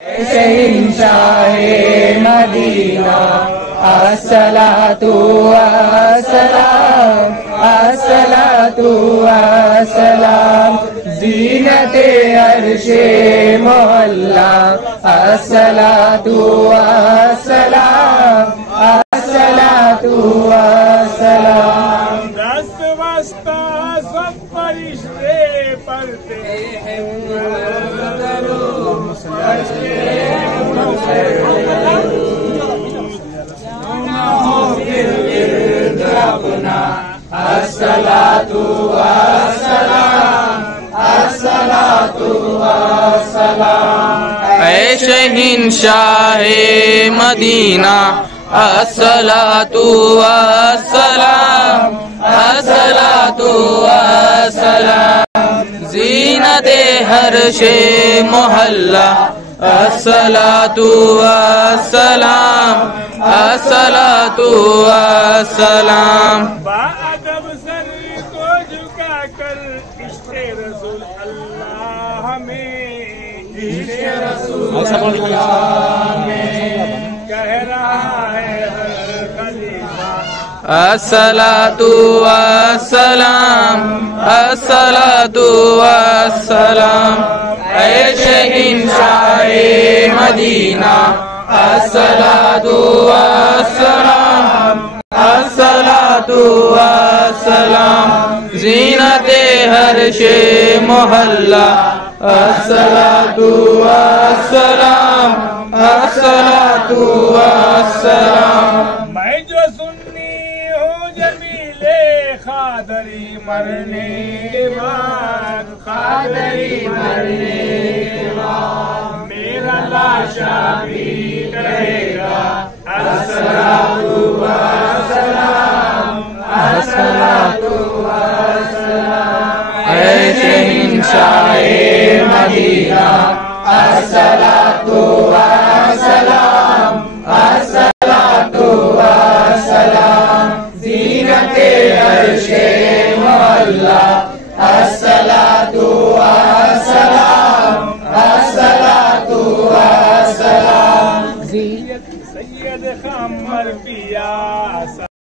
शहंशाह Medina अस्सलातु वस्सलाम अस्सलातु वस्सलाम ज़ीनते अर्शे मोहल्ला अस्सलातु वस्सलाम अस्सलातु वस्सलाम। दस्त वस्ता सब फरिश्ते पढ़ते हैं अपना अस्सलातु वस्सलाम अस्सलातु वस्सलाम। ऐ शहंशाह मदीना अस्सलातु वस्सलाम अस्सलातु वस्सलाम ज़ीनते हर्शे मोहल्ला अस्सलातु वस्सलाम अस्सलातु वस्सलाम। बाअदब सर को झुका कर इश्क़े रसूल अल्लाह में इश्क़े रसूल अल्लाह में कह रहा है हर खलीफा अस्सलातु वस्सलाम अस्सलातु वस्सलाम। ऐ शहंशाह मदीना अस्सलातु वस्सलाम अस्सलातु वस्सलाम ज़ीनते हर्शे मोहल्ला अस्सलातु वस्सलाम अस्सलातु वस्सलाम। मैं जो सुन्नी हूँ जमीले खादरी मरने के बाद खादरी मरने के बाद मेरा लाशा भी कहेगा अस्सलातु वस्सलाम अस्सलातु